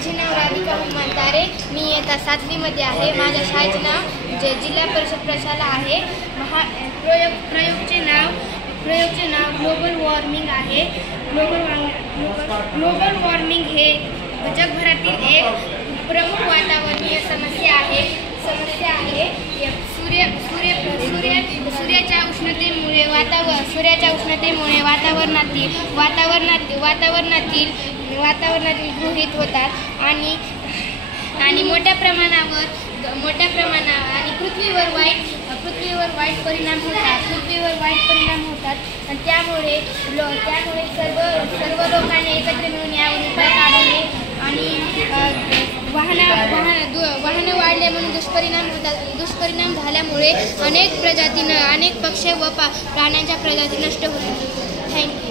माझे नाव राधिका हुमानतारे. मी इयत्ता 7वी मध्ये आहे. माझ्या शाळेचे नाव जिल्हा परिषद प्रशाला आहे. प्रयोगचे नाव ग्लोबल वॉर्मिंग आहे. ग्लोबल वॉर्मिंग हे जगभरातील एक प्रमुख वातावरणीय समस्या आहे. सूर्याच्या उष्णतेमुळे वातावरणातील गृहीत होतात आणि मोठ्या प्रमाणावर आणि पृथ्वीवर वाईट परिणाम होतात आणि त्यामुळे सर्व लोकांनी एकत्र मिळून यावर उपाय काढावे. आणि वाहनं वाढले म्हणून दुष्परिणाम झाल्यामुळे अनेक पक्षी व प्राण्यांच्या प्रजाती नष्ट होतात. थँक्यू.